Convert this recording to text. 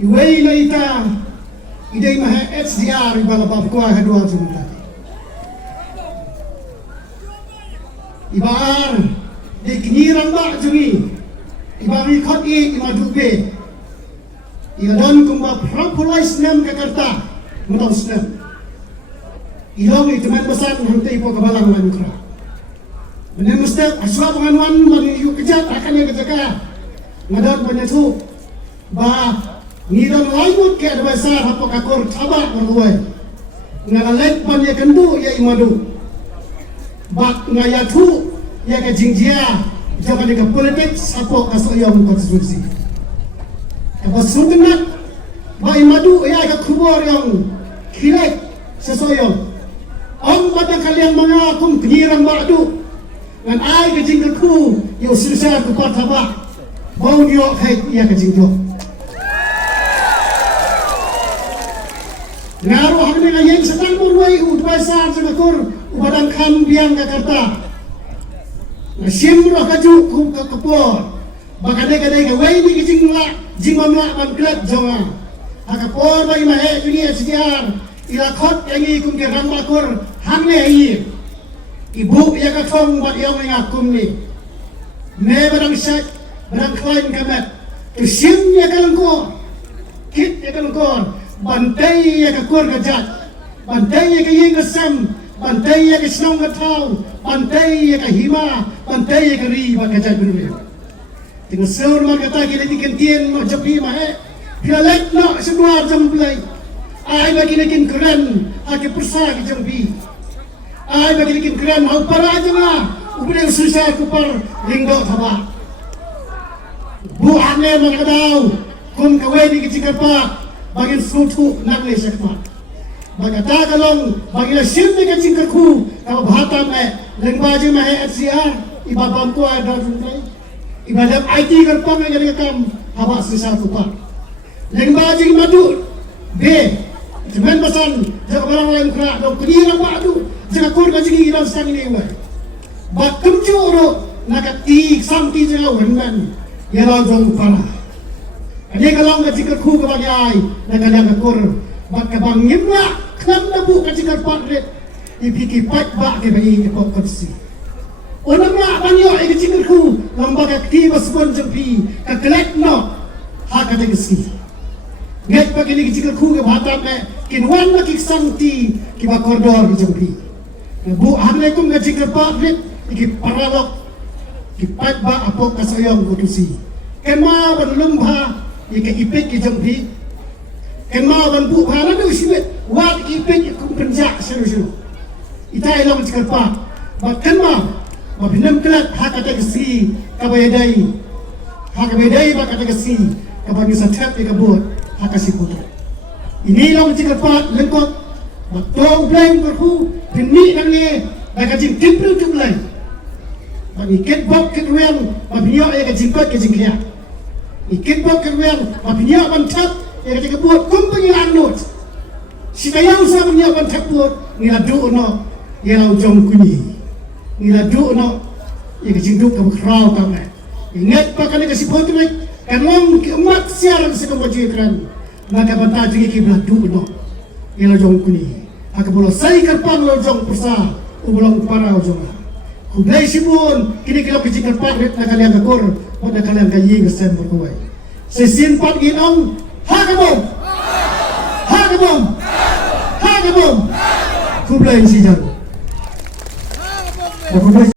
iway na ita iday maha HDR ibala papkwa hadwa sumta ibar di kinirang ba jungi ibari khot imadupe iladon kumba propolis nem kakarta mataw snem ilong ituman basan hantai po kabalang manukra benem mustaq aswa panganwan maniyu kejat akan yang kejaka ngadon penyetu ba ngidon laimut ke ada besar hapo kakor tabak berduai ngalet pan ya kendu ya imadu bak ngayatu ya ke jingjia jangan ke politik hapo kasoyong konstitusi apa sugnat ba imadu ya ke kubur yang kirek sesoyong om pada kalian mengakum penyirang badu ngan ai ke jingku yo susah ku pataba bau yo kai ya ke jingjo ngaruh hang dengan yang sedang berwai udwasa senakur ubadan kan biang Jakarta nasim roh kaju ku ke kepor bakade-kade ke wai ni ke jingla jingmamla mangklat jonga akapor bai mahe dunia sejar ila khot yangi kum ke ramakur hangne hi ibu ya ka thong bat yang ngakum ni me barang sat barang klaim kamat tu sim ya kalangko kit ya kalangko bantai ya ka kur gajat bantai ya ka yeng kasam bantai ya ka snong gatau bantai ya ka hima bantai ya ka ri ba gajat bulu tengah sur ma kata kita dikentien ma japi ma he pialet no semua jam play ai bagi nekin keren ake persa ki jambi ai bagi nekin keren hau para jama ubre susah kupar linggo thaba bu ane makadau kum kawe ni kicikapa bagi sutu nagle sekma bagata kalong bagi la sim ni kicikaku ka bhatam e lengbaji ma he FCR ibabam ko ada junai ibadat IT kerpang yang kam hawa susah kupar lengbaji madu be cuman pesan jangan orang lain kerak dong kini apa tu jangan kau gaji ni dalam sang ini weh bakum curo nak ti samti jangan wengan ya langsung kepala ada kalau gaji kerku kebagai nak ada kekur bak kebang ngimla kan nabu gaji kerpatret ipiki pat bak ke bayi ke pok kursi orang mak banyak gaji kerku lembaga aktif sebon jampi kekelet no hak ada gesi nget pagi ni jikal ku ke bhatam me kinwan na kiksanti ki ba koridor ki jampi bu hamlekum ga jikal patlet ki paralok ki pat ba apok kasoyong kutusi kema ban lumbha ki ipek ki jampi kema ban bu bhana du siwet wat ki ipek ku penjak seru itai long jikal pat ba kema ba binam klat hakata kesi kabayadai hakabayadai ba kata kesi kabani satap ki kabut hakasi putra ini lang cikapat lengkot batong blame berku bini nange bagajin tipru tublai bagi kitbok kitwen mabinyo ya kajingkot kajingkya ikitbok kitwen mabinyo bantap ya kajingkot kumpang ilanot sitayaw sa mabinyo bantap buat ngiladu no ya jong kunyi ngiladu no ya kajingduk kabukraw kame ingat pa kani kasi potrik kanong umat siaran sa kamajikran nakabanta juga kiblat duno ila jong kuni akabulo sai karpan lo jong persa ubulong para jong kublai sibun kini kilo kecikar patret nakalian kakor pada kalian kayi ngesem berkuai sesin pat ginong hakabom kublai si jang